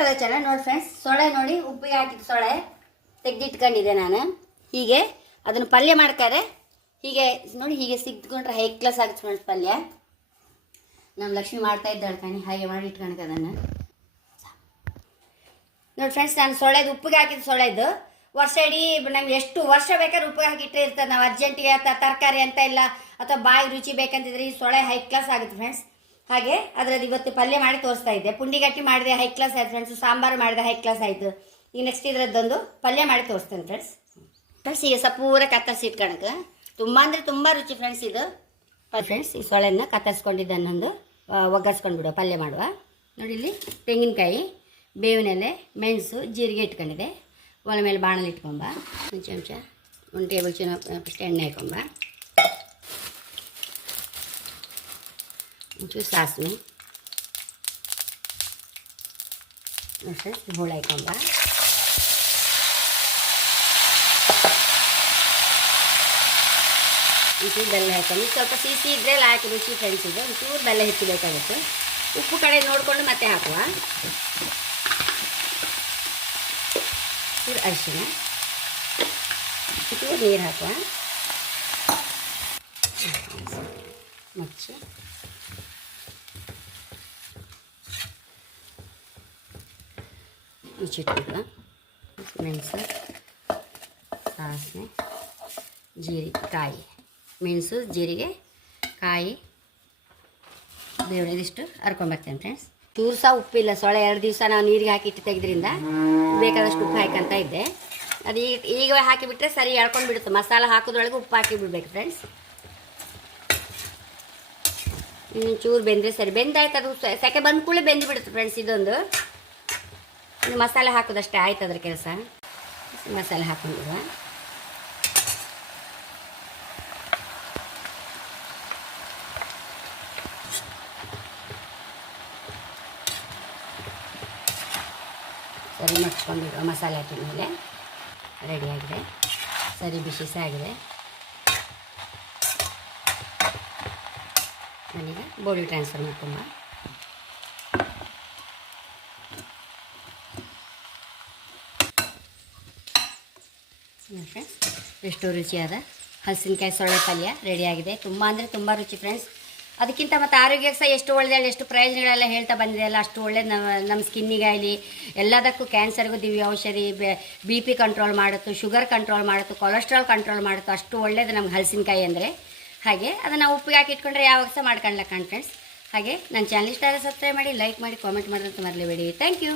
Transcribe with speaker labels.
Speaker 1: ಅಲ್ಲ ಚೆನ್ನಾಗಿ ನೋಡಿ ಫ್ರೆಂಡ್ಸ್ ಸೊಳೆ ನೋಡಿ ಉಪ್ಪಿಗೆ ಹಾಕಿದ ಸೊಳೆ ತೆಗೆದಿಟ್ಕೊಂಡಿದ್ದೆ ನಾನು. ಹೀಗೆ ಅದನ್ನು ಪಲ್ಯ ಮಾಡ್ತಾರೆ. ಹೀಗೆ ನೋಡಿ ಹೀಗೆ ಸಿಗ್ಕೊಂಡ್ರೆ ಹೈ ಕ್ಲಾಸ್ ಆಗುತ್ತೆ ಫ್ರೆಂಡ್ಸ್ ಪಲ್ಯ. ನಮ್ಮ ಲಕ್ಷ್ಮಿ ಮಾಡ್ತಾ ಇದ್ದಾಳೆ ಕಣಿ, ಹಾಗೆ ಮಾಡಿ ಇಟ್ಕೊಂಡಿದ್ದೆ ಅದನ್ನು. ನೋಡಿ ಫ್ರೆಂಡ್ಸ್ ನಾನು ಸೊಳೆದು ಉಪ್ಪಿಗೆ ಹಾಕಿದ ಸೊಳೆದು ವರ್ಷ ಇಡೀ ನಮ್ಗೆ ಎಷ್ಟು ವರ್ಷ ಬೇಕಾದ್ರೆ ಉಪ್ಪಿಗೆ ಹಾಕಿಟ್ಟರೆ ಇರ್ತದೆ. ನಾವು ಅರ್ಜೆಂಟಿಗೆ ಅಥವಾ ತರಕಾರಿ ಅಂತ ಇಲ್ಲ, ಅಥವಾ ಬಾಯಿ ರುಚಿ ಬೇಕಂತಿದ್ರೆ ಈ ಸೊಳೆ ಹೈ ಕ್ಲಾಸ್ ಆಗುತ್ತೆ ಫ್ರೆಂಡ್ಸ್ ಹಾಗೆ ಅದ್ರದ್ದು ಇವತ್ತು ಪಲ್ಯ ಮಾಡಿ ತೋರಿಸ್ತಾ ಇದ್ದೆ. ಪುಂಡಿಗಟ್ಟಿ ಮಾಡಿದೆ ಹೈ ಕ್ಲಾಸ್ ಆಯ್ತು ಫ್ರೆಂಡ್ಸ್ ಸಾಂಬಾರು ಮಾಡಿದೆ ಹೈ ಕ್ಲಾಸ್ ಆಯಿತು. ಈಗ ನೆಕ್ಸ್ಟ್ ಇದರದ್ದೊಂದು ಪಲ್ಯ ಮಾಡಿ ತೋರಿಸ್ತೇನೆ ಫ್ರೆಂಡ್ಸ್ ಫ್ರೆಂಡ್ಸ್ ಈಗ ಸಪೂರ ಪೂರ ಕತ್ತರಿಸಿ ಇಟ್ಕೊಳಕ್ಕೆ. ತುಂಬ ಅಂದರೆ ತುಂಬ ರುಚಿ ಫ್ರೆಂಡ್ಸ್ ಇದು. ಫ್ರೆಂಡ್ಸ್ ಈ ಸೊಳೆನ ಕತ್ತರಿಸ್ಕೊಂಡಿದ್ದನ್ನೊಂದು ಒಗ್ಗರ್ಸ್ಕೊಂಡು ಬಿಡುವ ಪಲ್ಯ ಮಾಡುವ. ನೋಡಿ ಇಲ್ಲಿ ತೆಂಗಿನಕಾಯಿ ಬೇವಿನೆಲೆ ಮೆಣಸು ಜೀರಿಗೆ ಇಟ್ಕೊಂಡಿದೆ ಒಲೆ ಮೇಲೆ ಬಾಣಲಿ ಇಟ್ಕೊಂಬ. ಒಂದು ಚಮಚ ಒಂದು ಟೇಬಲ್ ಫಸ್ಟ್ ಎಣ್ಣೆ ಹಾಕೊಂಬ. ಒಂಚೂರು ಸಾಸಿವೆ ಮತ್ತು ಹೋಳು ಹಾಕೊಂಬ ಒಂಚೂರು ಬೆಲ್ಲ ಹಾಕೊಂಡು ಸ್ವಲ್ಪ ಸಿಹಿ ಇದ್ದರೆ ಎಲ್ಲ ಹಾಕಿ ರುಚಿ ಫ್ರೆಂಡ್ಸ್ ಇದೆ ಒಂಚೂರು ಬೆಲ್ಲ ಹೆಚ್ಚಬೇಕಾಗುತ್ತೆ ಉಪ್ಪು ಕಡೆ ನೋಡಿಕೊಂಡು ಮತ್ತೆ ಹಾಕುವ ಚೂರು ಅರಿಶಿನ ಚೂರು ನೀರು ಹಾಕುವ ಮುಚ್ಚಿ ಮುಚ್ಚಿಟ್ಬಿಡುವ ಮೆಣಸು, ಸಾಸಿವೆ ಜೀರಿಗೆ ಕಾಯಿ. ಮೆಣಸು, ಜೀರಿಗೆ, ಕಾಯಿ. ಬೇಳೆ ಇದಿಷ್ಟು ಹರ್ಕೊಂಬರ್ತೇನೆ ಫ್ರೆಂಡ್ಸ್ ಚೂರು ಸಹ ಉಪ್ಪಿಲ್ಲ ಸೊಳ್ಳೆ ಎರಡು ದಿವಸ ನಾವು ನೀರಿಗೆ ಹಾಕಿಟ್ಟು ತೆಗೆದ್ರಿಂದ ಬೇಕಾದಷ್ಟು ಉಪ್ಪು ಹಾಕಂತ ಇದ್ದೆ. ಅದು ಈಗ ಈಗ ಹಾಕಿಬಿಟ್ರೆ ಸರಿ ಎಳ್ಕೊಂಡು ಬಿಡುತ್ತೆ. ಮಸಾಲ ಹಾಕೋದ್ರೊಳಗೆ ಉಪ್ಪು ಹಾಕಿ ಬಿಡ್ಬೇಕು ಫ್ರೆಂಡ್ಸ್ ಇನ್ನೊಂದು ಚೂರು ಬೆಂದರೆ ಸರಿ. ಬೆಂದಾಯ್ತು ಅದು. ಸೆಕೆ ಬಂದ ಕೂಡಲೇ ಬೆಂದು ಬಿಡುತ್ತೆ ಫ್ರೆಂಡ್ಸ್ ಇದೊಂದು. ಇನ್ನು ಮಸಾಲೆ ಹಾಕೋದಷ್ಟೇ ಆಯ್ತು ಅದ್ರ ಕೆಲಸ. ಮಸಾಲೆ ಹಾಕೊಂಡಿರುವ ಸರಿ ಮಡ್ಸ್ಕೊಂಡಿರುವ ಮಸಾಲೆ ಹಾಕಿದ ಮೇಲೆ ರೆಡಿಯಾಗಿದೆ ಸರಿ ಬಿಸಿ ಆಗಿದೆ. ನನಗೆ ಬೋಡಿ ಟ್ರಾನ್ಸ್ಫರ್ ಮಾಡ್ಕೊಂಬ ಫ್ರೆಂಡ್ಸ್ ಎಷ್ಟು ರುಚಿಯಾದ ಹಲಸಿನಕಾಯಿ ಸೊಳ್ಳೆ ಪಲ್ಯ ರೆಡಿಯಾಗಿದೆ ತುಂಬ ಅಂದರೆ ತುಂಬ ರುಚಿ ಫ್ರೆಂಡ್ಸ್ ಅದಕ್ಕಿಂತ ಮತ್ತು ಆರೋಗ್ಯಕ್ಕೆ ಸಹ ಎಷ್ಟು ಒಳ್ಳೆಯದು ಎಷ್ಟು ಪ್ರಯೋಜನಗಳೆಲ್ಲ ಹೇಳ್ತಾ ಬಂದಿದೆಯಲ್ಲ, ಅಷ್ಟು ಒಳ್ಳೆ ನಮ್ಮ ನಮ್ಮ ಸ್ಕಿನ್ನಿಗಾಗಲಿ ಎಲ್ಲದಕ್ಕೂ ಕ್ಯಾನ್ಸರ್ಗೂ ದಿವ್ಯ ಔಷಧಿ, ಬಿ ಪಿ ಕಂಟ್ರೋಲ್ ಮಾಡುತ್ತೆ ಶುಗರ್ ಕಂಟ್ರೋಲ್ ಮಾಡುತ್ತೆ ಕೊಲೆಸ್ಟ್ರಾಲ್ ಕಂಟ್ರೋಲ್ ಮಾಡುತ್ತೆ, ಅಷ್ಟು ಒಳ್ಳೆಯದು ನಮ್ಗೆ ಹಲಸಿನಕಾಯಿ ಅಂದರೆ. ಹಾಗೆ ಅದನ್ನು ಉಪ್ಪಿಗೆ ಹಾಕಿ ಇಟ್ಕೊಂಡ್ರೆ ಯಾವಾಗ ಸಹ ಮಾಡ್ಕೊಳ್ಳಕ್ಕ ಫ್ರೆಂಡ್ಸ್ ಹಾಗೆ ನನ್ನ ಚಾನಲ್ ಇಷ್ಟ ಆದರೆ ಸಬ್ಸ್ಕ್ರೈಬ್ ಮಾಡಿ ಲೈಕ್ ಮಾಡಿ ಕಾಮೆಂಟ್ ಮಾಡೋದಂತ ಮರಲೇಬೇಡಿ. Thank you